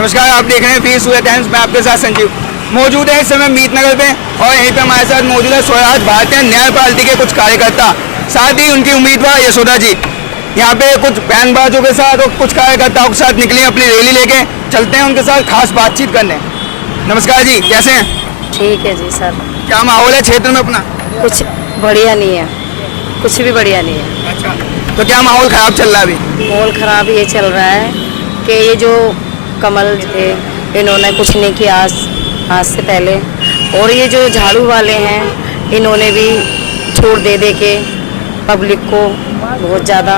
नमस्कार, आप देख रहे हैं फ्री सूरत टाइम्स। मैं आपके साथ संजीव मौजूद है इस समय मीत नगर पे, और यहीं पे हमारे साथ मौजूद है स्वराज भारतीय न्याय पार्टी के कुछ कार्यकर्ता, साथ ही उनकी उम्मीदवार यशोदा जी। यहाँ पे कुछ बयानबाजों के साथ और कुछ कार्यकर्ताओं के साथ निकली अपनी रैली लेके, चलते हैं उनके साथ खास बातचीत करने। नमस्कार जी, कैसे हैं? ठीक है जी सर। क्या माहौल है क्षेत्र में अपना? कुछ बढ़िया नहीं है, कुछ भी बढ़िया नहीं है। अच्छा, तो क्या माहौल खराब चल रहा है अभी? माहौल खराब ये चल रहा है कि ये जो कमल थे इन्होंने कुछ नहीं किया आज से पहले, और ये जो झाड़ू वाले हैं इन्होंने भी छूट दे दे के पब्लिक को बहुत ज़्यादा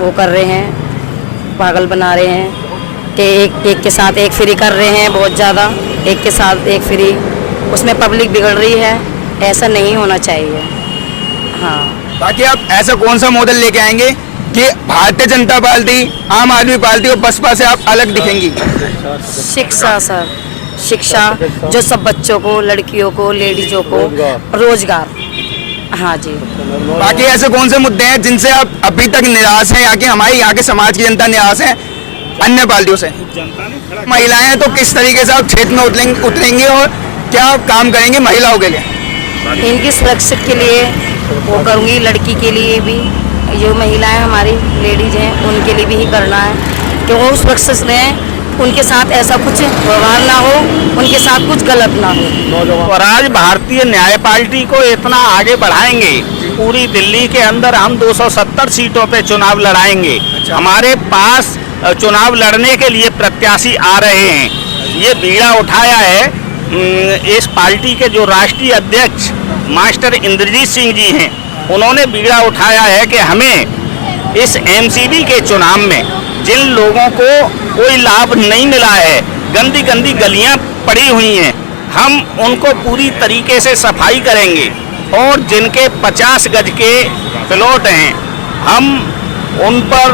वो कर रहे हैं, पागल बना रहे हैं कि एक के साथ एक फ्री कर रहे हैं, बहुत ज़्यादा एक के साथ एक फ्री, उसमें पब्लिक बिगड़ रही है। ऐसा नहीं होना चाहिए। हाँ, बाकी आप ऐसा कौन सा मॉडल लेके आएंगे कि भारतीय जनता पार्टी, आम आदमी पार्टी और बसपा से आप अलग दिखेंगी? शिक्षा सर, शिक्षा जो सब बच्चों को, लड़कियों को, लेडीजों को रोजगार। हाँ जी। बाकी ऐसे कौन से मुद्दे हैं जिनसे आप अभी तक निराश हैं, या कि हमारी यहाँ के समाज की जनता निराश है अन्य पार्टियों से? महिलाएं तो किस तरीके से आप क्षेत्र में उतरेंगे और क्या काम करेंगे महिलाओं के लिए? इनकी सुरक्षा के लिए वो करूँगी, लड़की के लिए भी, जो महिलाएं हमारी लेडीज हैं उनके लिए भी ही करना है कि वो सुरक्षित रहें, उनके साथ ऐसा कुछ व्यवहार ना हो, उनके साथ कुछ गलत ना हो। स्वराज भारतीय न्याय पार्टी को इतना आगे बढ़ाएंगे, पूरी दिल्ली के अंदर हम 270 सीटों पे चुनाव लड़ाएंगे। हमारे पास चुनाव लड़ने के लिए प्रत्याशी आ रहे हैं। ये बीड़ा उठाया है इस पार्टी के जो राष्ट्रीय अध्यक्ष मास्टर इंद्रजीत सिंह जी हैं, उन्होंने बीड़ा उठाया है कि हमें इस एमसीडी के चुनाव में जिन लोगों को कोई लाभ नहीं मिला है, गंदी गंदी गलियां पड़ी हुई हैं, हम उनको पूरी तरीके से सफाई करेंगे, और जिनके 50 गज के प्लॉट हैं हम उन पर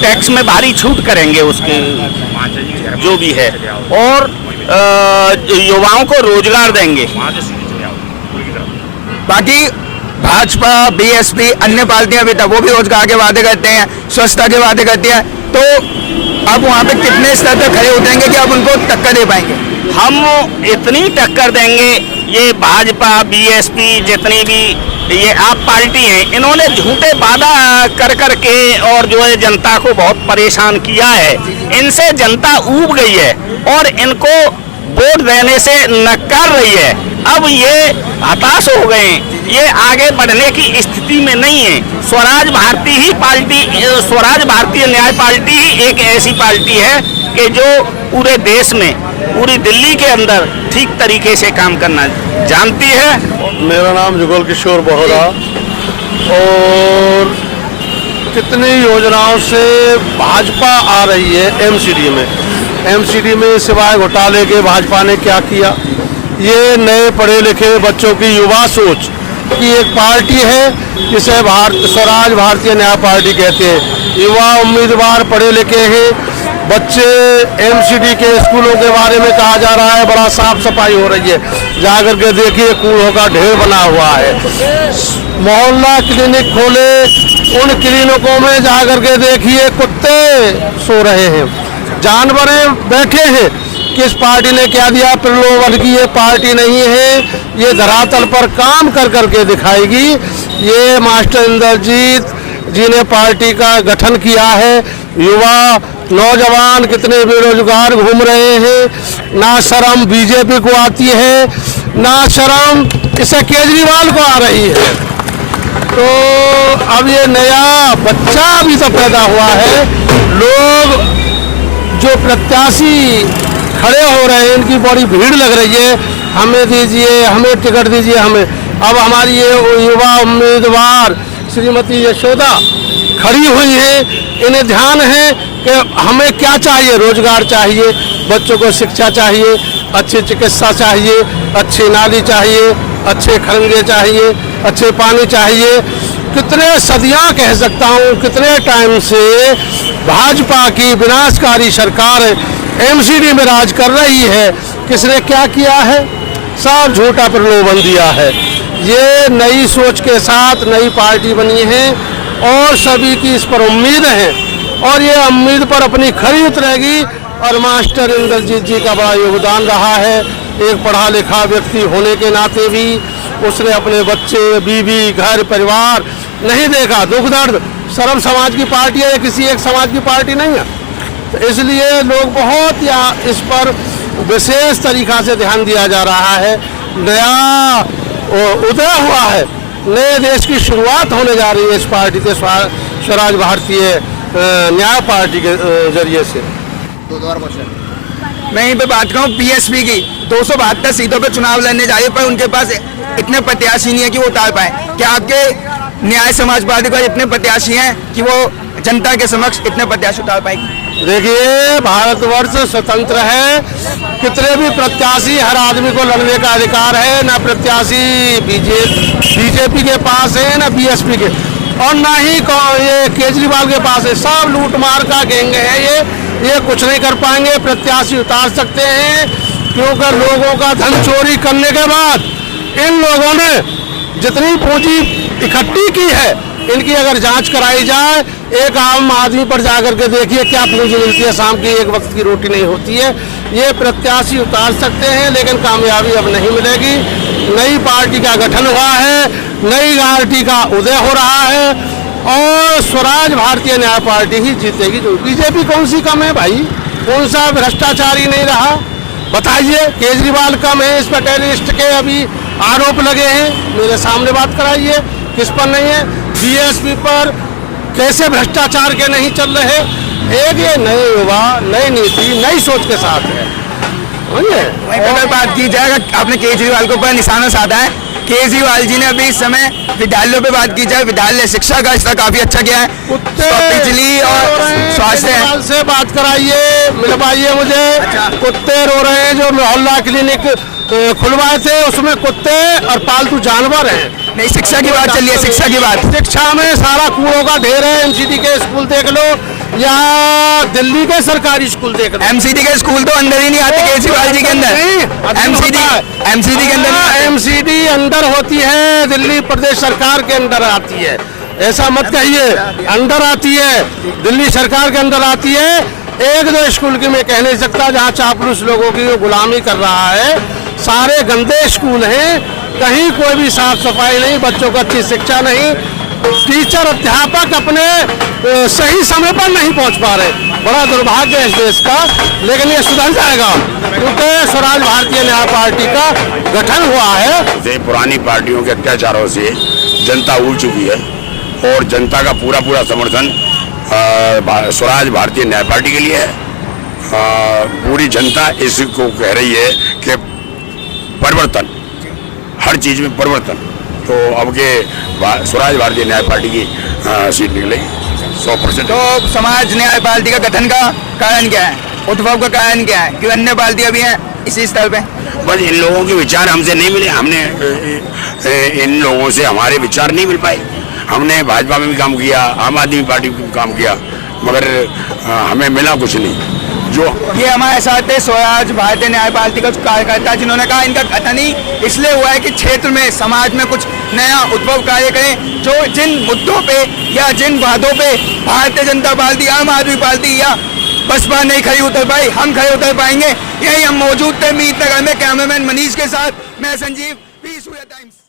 टैक्स में भारी छूट करेंगे, उसके जो भी है, और युवाओं को रोजगार देंगे। बाकी भाजपा, बीएसपी, अन्य पार्टियां भी तक वो भी रोजगार के वादे करते हैं, स्वच्छता के वादे करती हैं, तो अब वहाँ पे कितने स्तर तक खड़े उतरेंगे कि आप उनको टक्कर दे पाएंगे? हम इतनी टक्कर देंगे, ये भाजपा, बीएसपी, जितनी भी ये आप पार्टी हैं, इन्होंने झूठे वादा कर कर के और जो है जनता को बहुत परेशान किया है। इनसे जनता ऊब गई है और इनको वोट देने से नकार रही है। अब ये हताश हो गए, ये आगे बढ़ने की स्थिति में नहीं है। स्वराज भारतीय न्याय पार्टी ही एक ऐसी पार्टी है कि जो पूरे देश में, पूरी दिल्ली के अंदर ठीक तरीके से काम करना जानती है। मेरा नाम जुगल किशोर बोहरा, और कितनी योजनाओं से भाजपा आ रही है एमसीडी में सिवाय घोटाले के भाजपा ने क्या किया? ये नए पढ़े लिखे बच्चों की युवा सोच की एक पार्टी है जिसे स्वराज भारतीय न्याय पार्टी कहते हैं। युवा उम्मीदवार पढ़े लिखे हैं, बच्चे एमसीडी के स्कूलों के बारे में कहा जा रहा है बड़ा साफ सफाई हो रही है, जाकर के देखिए कूड़ों का ढेर बना हुआ है। मोहल्ला क्लिनिक खोले, उन क्लिनिकों में जाकर के देखिए कुत्ते सो रहे हैं, जानवर बैठे हैं। किस पार्टी ने क्या दिया? प्रलोभन की ये पार्टी नहीं है, ये धरातल पर काम कर करके दिखाएगी। ये मास्टर इंद्रजीत जी ने पार्टी का गठन किया है। युवा नौजवान कितने बेरोजगार घूम रहे हैं, ना शर्म बीजेपी को आती है, ना शर्म इसे केजरीवाल को आ रही है। तो अब ये नया बच्चा अभी तो पैदा हुआ है, लोग जो प्रत्याशी खड़े हो रहे हैं इनकी बड़ी भीड़ लग रही है, हमें दीजिए, हमें टिकट दीजिए, हमें। अब हमारी ये युवा उम्मीदवार श्रीमती यशोदा खड़ी हुई है, इन्हें ध्यान है कि हमें क्या चाहिए? रोजगार चाहिए, बच्चों को शिक्षा चाहिए, अच्छी चिकित्सा चाहिए, अच्छी नाली चाहिए, अच्छे खरंजे चाहिए, अच्छे पानी चाहिए। कितने सदियां कह सकता हूँ, कितने टाइम से भाजपा की विनाशकारी सरकार एमसीडी में राज कर रही है। किसने क्या किया है? सब झूठा प्रलोभन दिया है। ये नई सोच के साथ नई पार्टी बनी है और सभी की इस पर उम्मीद है और ये उम्मीद पर अपनी खरी उतरेगी। और मास्टर इंद्रजीत जी का बड़ा योगदान रहा है, एक पढ़ा लिखा व्यक्ति होने के नाते भी उसने अपने बच्चे, बीवी, घर परिवार नहीं देखा। दुख दर्द सर्व समाज की पार्टी है, किसी एक समाज की पार्टी नहीं है, तो इसलिए लोग बहुत या इस पर विशेष तरीका से ध्यान दिया जा रहा है। नया उदय हुआ है, नए देश की शुरुआत होने जा रही है इस पार्टी से, स्वराज भारतीय न्याय पार्टी के जरिए से। मैं यहीं पे बात करूँ बीएसपी की, 272 सीटों पे चुनाव लड़ने जा रही है, पर उनके पास इतने प्रत्याशी नहीं है कि वो उतार पाए। क्या आपके न्याय समाज पार्टी का इतने प्रत्याशी हैं कि वो जनता के समक्ष इतने प्रत्याशी उतार पाएगी? देखिए, भारतवर्ष स्वतंत्र है, कितने भी प्रत्याशी, हर आदमी को लड़ने का अधिकार है। ना प्रत्याशी बीजेपी के पास है, ना बीएसपी के, और ना ही ये केजरीवाल के पास है। सब लूट मार का गैंग है ये कुछ नहीं कर पाएंगे। प्रत्याशी उतार सकते हैं, क्योंकि लोगों का धन चोरी करने के बाद इन लोगों ने जितनी पूंजी इकट्ठी की है, इनकी अगर जांच कराई जाए, एक आम आदमी पर जाकर के देखिए क्या पूंजी मिलती है, शाम की एक वक्त की रोटी नहीं होती है। ये प्रत्याशी उतार सकते हैं, लेकिन कामयाबी अब नहीं मिलेगी। नई पार्टी का गठन हुआ है, नई पार्टी का उदय हो रहा है, और स्वराज भारतीय न्याय पार्टी ही जीतेगी। जो बीजेपी कौन सी कम है भाई, कौन सा भ्रष्टाचारी नहीं रहा बताइए? केजरीवाल कम है, इस पर टेररिस्ट के अभी आरोप लगे हैं, मेरे सामने बात कराइए किस पर नहीं है। बीएसपी पर कैसे भ्रष्टाचार के नहीं चल रहे? एक ये नए युवा, नई नीति, नई सोच के साथ है। वहीं पर अगर बात की जाए, आपने केजरीवाल के ऊपर निशाना साधा है, केजरीवाल जी ने अभी इस समय विद्यालयों पे बात की जाए, विद्यालय शिक्षा का स्तर काफी अच्छा किया है, बिजली और स्वास्थ्य से बात कराइए, मिलवाइए मुझे। कुत्ते रो रहे हैं, जो मोहल्ला क्लिनिक खुलवाए थे उसमें कुत्ते और पालतू जानवर हैं। नहीं, शिक्षा की बात चलिए, शिक्षा की बात। शिक्षा में सारा कूड़ों का ढेर है। एमसीडी के स्कूल देख लो, या दिल्ली के सरकारी स्कूल देख लो। एमसीडी के स्कूल तो अंदर ही नहीं आते केजरीवाल जी के अंदर। एमसीडी के अंदर, एमसीडी अंदर होती है, दिल्ली प्रदेश सरकार के अंदर आती है। ऐसा मत कहिए, अंदर आती है, दिल्ली सरकार के अंदर आती है। एक दो स्कूल की मैं कह नहीं सकता जहाँ चापलूस लोगों की गुलामी कर रहा है। सारे गंदे स्कूल हैं, कहीं कोई भी साफ सफाई नहीं, बच्चों को अच्छी शिक्षा नहीं, टीचर अध्यापक अपने सही समय पर नहीं पहुंच पा रहे। बड़ा दुर्भाग्य है इस देश का, लेकिन ये सुधर जाएगा, क्योंकि स्वराज भारतीय न्याय पार्टी का गठन हुआ है। पुरानी पार्टियों के अत्याचारों से जनता उब चुकी है, और जनता का पूरा पूरा समर्थन स्वराज भारतीय न्याय पार्टी के लिए है। पूरी जनता इसको कह रही है कि परिवर्तन, हर चीज में परिवर्तन। तो अब के स्वराज भारतीय न्याय पार्टी की सीट निकलेगी 100%। तो समाज न्याय पार्टी का गठन का कारण क्या है, उद्भव का कारण क्या है, कि अन्य पार्टियां भी हैं इसी स्तर पे? बस इन लोगों के विचार हमसे नहीं मिले, हमने इन लोगों से हमारे विचार नहीं मिल पाए। हमने भाजपा में भी काम किया, आम आदमी पार्टी में भी काम किया, मगर हमें मिला कुछ नहीं। जो ये हमारे साथ है स्वराज भारतीय न्याय पार्टी का कार्यकर्ता, जिन्होंने कहा इनका गठन ही इसलिए हुआ है कि क्षेत्र में, समाज में कुछ नया उद्भव कार्य करें, जो जिन मुद्दों पे या जिन वादों पे भारतीय जनता पार्टी, आम आदमी पार्टी या बसपा नहीं खड़ी उतर पाई, हम खड़े उतर पाएंगे। यही हम मौजूद थे मीत नगर में। कैमरामैन मनीष के साथ मैं संजीव, पी सूर्या टाइम्स।